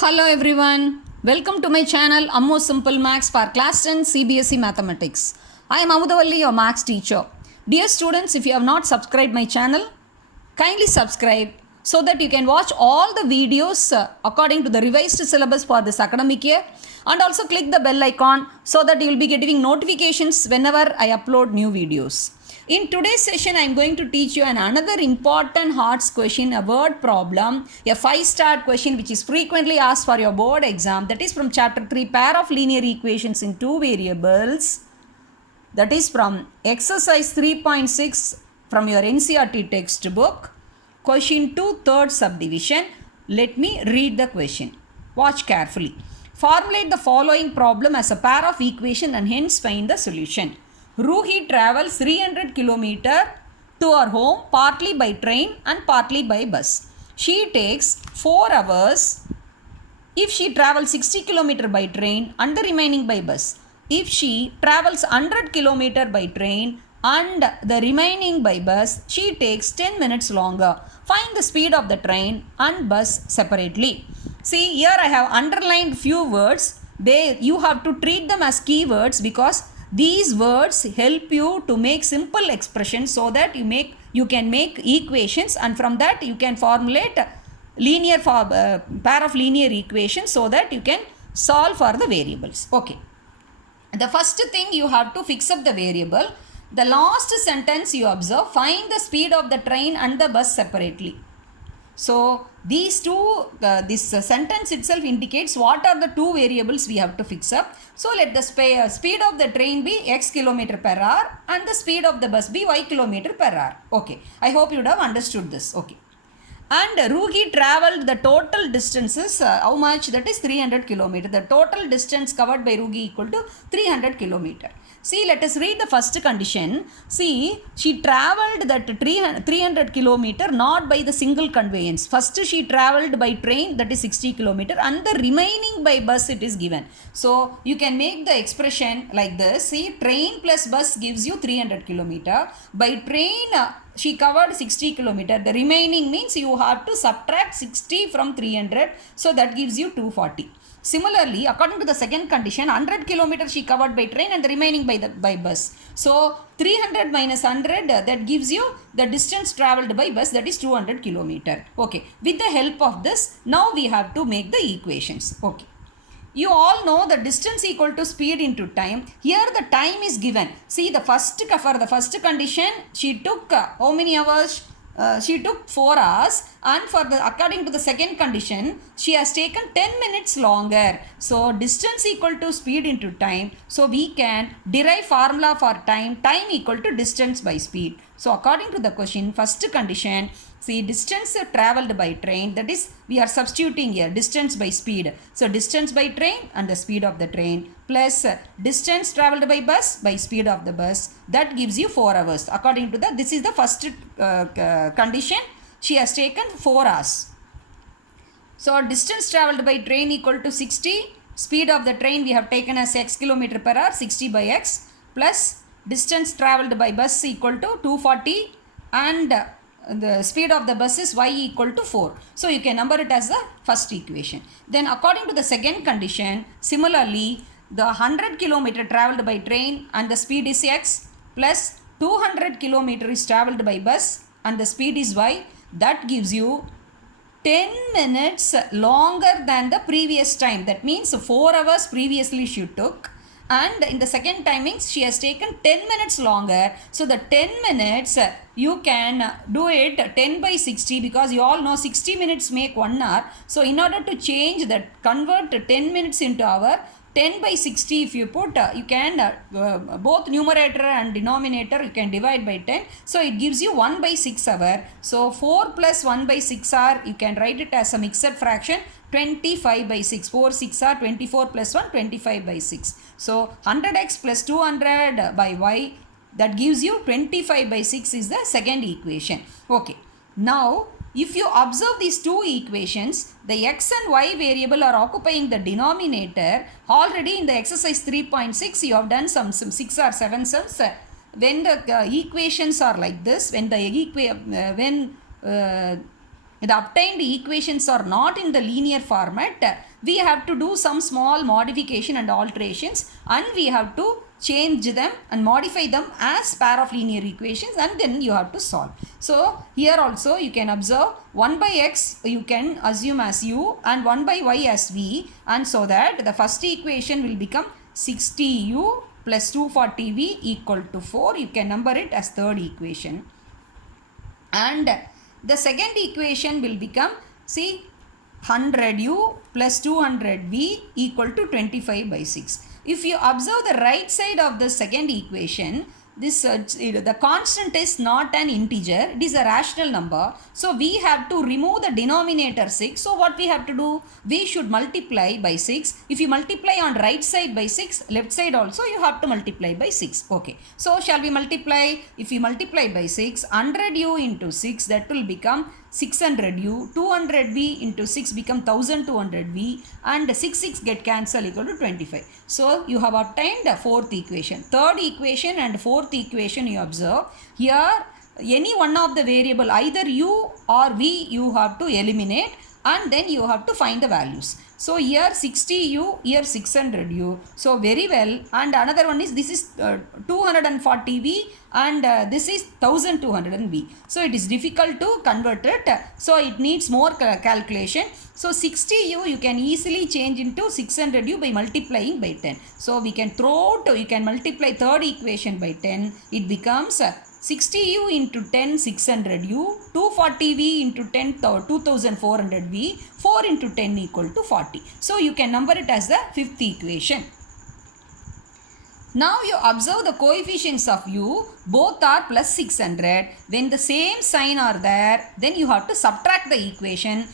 Hello everyone, welcome to my channel Ammo Simple Maths for Class 10 CBSE Mathematics. I am Amudavalli, your Maths teacher. Dear students, if you have not subscribed my channel, kindly subscribe so that you can watch all the videos according to the revised syllabus for this academic year, and also click the bell icon so that you will be getting notifications whenever I upload new videos. In today's session, I am going to teach you another important HEARTS question, a word problem, a 5-star question which is frequently asked for your board exam. That is from chapter 3, pair of linear equations in two variables. That is from exercise 3.6 from your NCERT textbook. Question 2, third subdivision. Let me read the question. Watch carefully. Formulate the following problem as a pair of equation and hence find the solution. Ruhi travels 300 km to her home partly by train and partly by bus. She takes 4 hours if she travels 60 km by train and the remaining by bus. If she travels 100 km by train and the remaining by bus, she takes 10 minutes longer. Find the speed of the train and bus separately. See, here I have underlined few words. You have to treat them as keywords because these words help you to make simple expressions so that you can make equations, and from that you can formulate pair of linear equations so that you can solve for the variables. Okay. The first thing, you have to fix up the variable. The last sentence you observe, find the speed of the train and the bus separately. So these two, this sentence itself indicates what are the two variables we have to fix up. So let the speed of the train be x km per hour and the speed of the bus be y km per hour. Okay, I hope you would have understood this. Okay. And Ruhi travelled the total distances, how much? That is 300 km. The total distance covered by Ruhi equal to 300 km. See, let us read the first condition. See, she travelled that 300 km not by the single conveyance. First she travelled by train, that is 60 km, and the remaining by bus it is given. So you can make the expression like this. See, train plus bus gives you 300 km. By train she covered 60 km. The remaining means you have to subtract 60 from 300. So that gives you 240. Similarly, according to the second condition, 100 km she covered by train and the remaining by bus. So 300 minus 100, that gives you the distance travelled by bus, that is 200 km. Okay. With the help of this, now we have to make the equations. Okay. You all know the distance equal to speed into time. Here the time is given. See, for the first condition, she took how many hours? She took 4 hours, and according to the second condition, she has taken 10 minutes longer. So distance equal to speed into time. So we can derive formula for time equal to distance by speed. So according to the question, first condition, see, distance travelled by train, that is we are substituting here distance by speed. So distance by train and the speed of the train plus distance travelled by bus by speed of the bus, that gives you 4 hours. According to this is the first condition. She has taken 4 hours. So distance travelled by train equal to 60. Speed of the train we have taken as x km per hour, 60 by x, plus distance travelled by bus equal to 240, and the speed of the bus is y equal to 4. So you can number it as the first equation. Then according to the second condition, similarly, the 100 km travelled by train and the speed is x, plus 200 km is travelled by bus and the speed is y, that gives you 10 minutes longer than the previous time. That means 4 hours previously she took, and in the second timings she has taken 10 minutes longer. So the 10 minutes you can do it 10 by 60, because you all know 60 minutes make 1 hour. So in order to change that, convert 10 minutes into hour, 10 by 60 if you put, you can both numerator and denominator you can divide by 10. So it gives you 1 by 6 hour. So 4 plus 1 by 6 hour, you can write it as a mixed fraction, 25 by 6. 4 6 are 24 plus 1, 25 by 6. So 100x plus 200 by y, that gives you 25 by 6 is the second equation. Okay. Now, if you observe these two equations, the x and y variable are occupying the denominator. Already in the exercise 3.6, you have done some 6 or 7 sums. When the equations are like this, when the obtained equations are not in the linear format, we have to do some small modification and alterations, and we have to change them and modify them as pair of linear equations, and then you have to solve. So here also you can observe 1 by x you can assume as u and 1 by y as v, and so that the first equation will become 60u plus 240v equal to 4. You can number it as third equation. And the second equation will become, see, 100u plus 200v equal to 25 by 6. If you observe the right side of the second equation, this the constant is not an integer, it is a rational number. So we have to remove the denominator 6. So what we have to do? We should multiply by 6. If you multiply on right side by 6, left side also you have to multiply by 6. Okay. So shall we multiply? If we multiply by 6, 100u into 6, that will become 600u, 200v into 6 become 1200v, and 6 get cancelled equal to 25. So you have obtained the fourth equation. Third equation and fourth equation you observe. Here any one of the variable, either u or v, you have to eliminate, and then you have to find the values. So here 60u, here 600u. So very well. And another one is, this is 240v and this is 1200v. So it is difficult to convert it. So it needs more calculation. So 60u you can easily change into 600u by multiplying by 10. So we can you can multiply third equation by 10. It becomes 60u into 10, 600u, 240v into 10, 2400v, 4 into 10 equal to 40. So you can number it as the fifth equation. Now you observe the coefficients of u, both are plus 600. When the same sign are there, then you have to subtract the equation,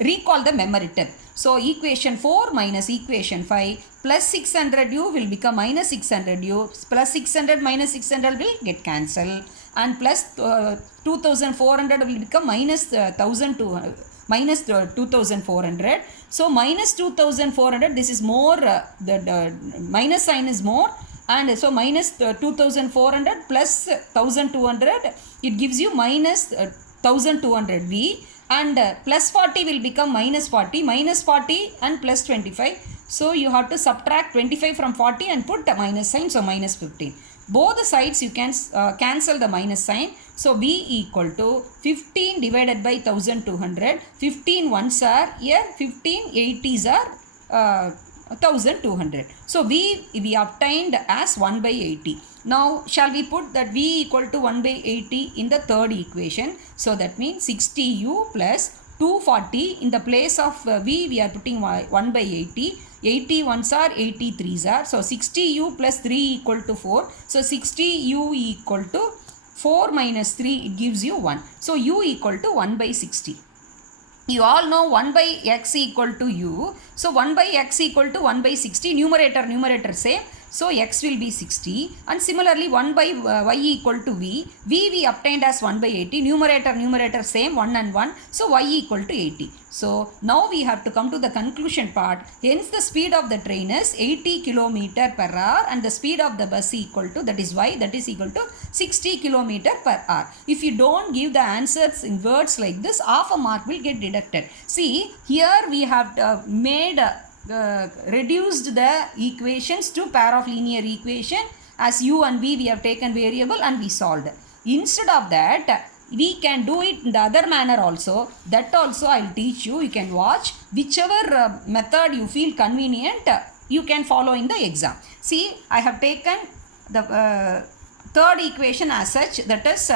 recall the numerator. So equation 4 minus equation 5 plus 600u will become minus 600u, plus 600 minus 600 will get cancelled, and plus 2400 will become minus 1200, minus 2400. So minus 2400, this is more, the minus sign is more, and so minus 2400 plus 1200, it gives you minus 1200v, and plus 40 will become minus 40 and plus 25. So you have to subtract 25 from 40 and put a minus sign, so minus 15. Both sides you can cancel the minus sign. So v equal to 15 divided by 1200. 15 ones are here, 15 80s are 1200. So we obtained as 1 by 80. Now shall we put that v equal to 1 by 80 in the third equation? So that means 60u plus 240, in the place of v we are putting 1 by 80. 80 ones are, 83s are. So 60u plus 3 equal to 4. So 60u equal to 4 minus 3, it gives you 1. So u equal to 1 by 60. You all know 1 by x equal to u. So 1 by x equal to 1 by 60. Numerator same. So x will be 60, and similarly 1 by y equal to v. We obtained as 1 by 80. Numerator same, 1 and 1. So y equal to 80. So now we have to come to the conclusion part. Hence the speed of the train is 80 km per hour, and the speed of the bus equal to, that is y, that is equal to 60 km per hour. If you don't give the answers in words like this, half a mark will get deducted. See, here we have reduced the equations to pair of linear equation. As u and v we have taken variable and we solved. Instead of that, we can do it in the other manner also. That also I will teach you. You can watch whichever method you feel convenient, you can follow in the exam. See, I have taken the third equation as such. That is,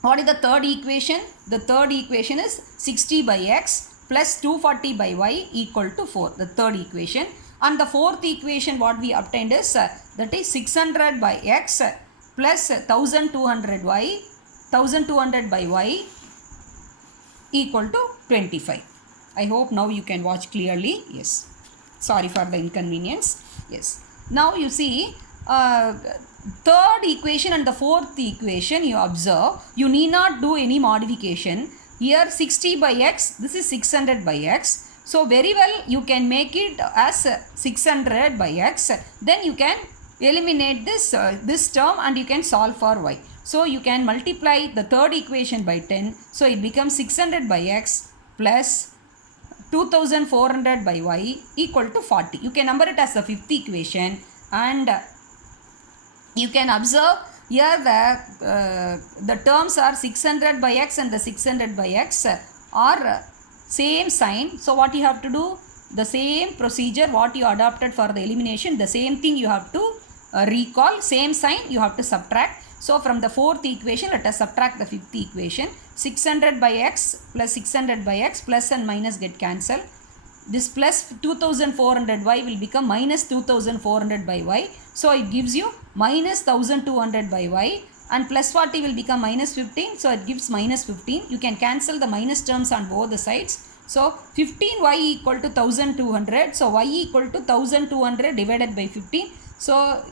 what is the third equation? The third equation is 60 by x plus 240 by y equal to 4, the third equation. And the fourth equation what we obtained is, that is 600 by x plus 1200 by y equal to 25. I hope now you can watch clearly. Yes. Sorry for the inconvenience. Yes. Now you see, third equation and the fourth equation you observe, you need not do any modification. Here 60 by x, this is 600 by x. So very well you can make it as 600 by x. Then you can eliminate this term and you can solve for y. So you can multiply the third equation by 10. So it becomes 600 by x plus 2400 by y equal to 40. You can number it as the fifth equation, and you can observe here the terms are 600 by x and the 600 by x are same sign. So what you have to do, the same procedure what you adopted for the elimination, the same thing you have to recall, same sign you have to subtract. So from the fourth equation, let us subtract the fifth equation. 600 by x plus 600 by x, plus and minus get cancelled. This plus 2400 y will become minus 2400 by y. So it gives you minus 1200 by y, and plus 40 will become minus 15. So it gives minus 15. You can cancel the minus terms on both the sides. So 15y equal to 1200. So y equal to 1200 divided by 15. So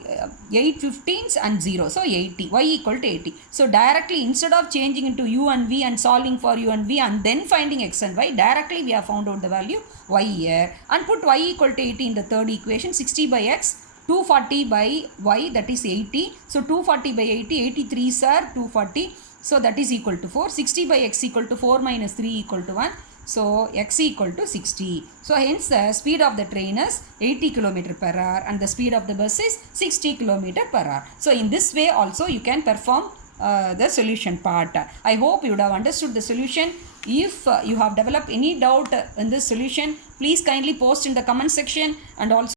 8 15s and 0. So 80. Y equal to 80. So directly, instead of changing into u and v and solving for u and v and then finding x and y, directly we have found out the value y here and put y equal to 80 in the third equation. 60 by x, 240 by y, that is 80. So 240 by 80, 83 are 240. So that is equal to 4. 60 by x equal to 4 minus 3 equal to 1. So x equal to 60. So hence the speed of the train is 80 km per hour and the speed of the bus is 60 km per hour. So in this way also you can perform the solution part. I hope you would have understood the solution. If you have developed any doubt in this solution, please kindly post in the comment section, and also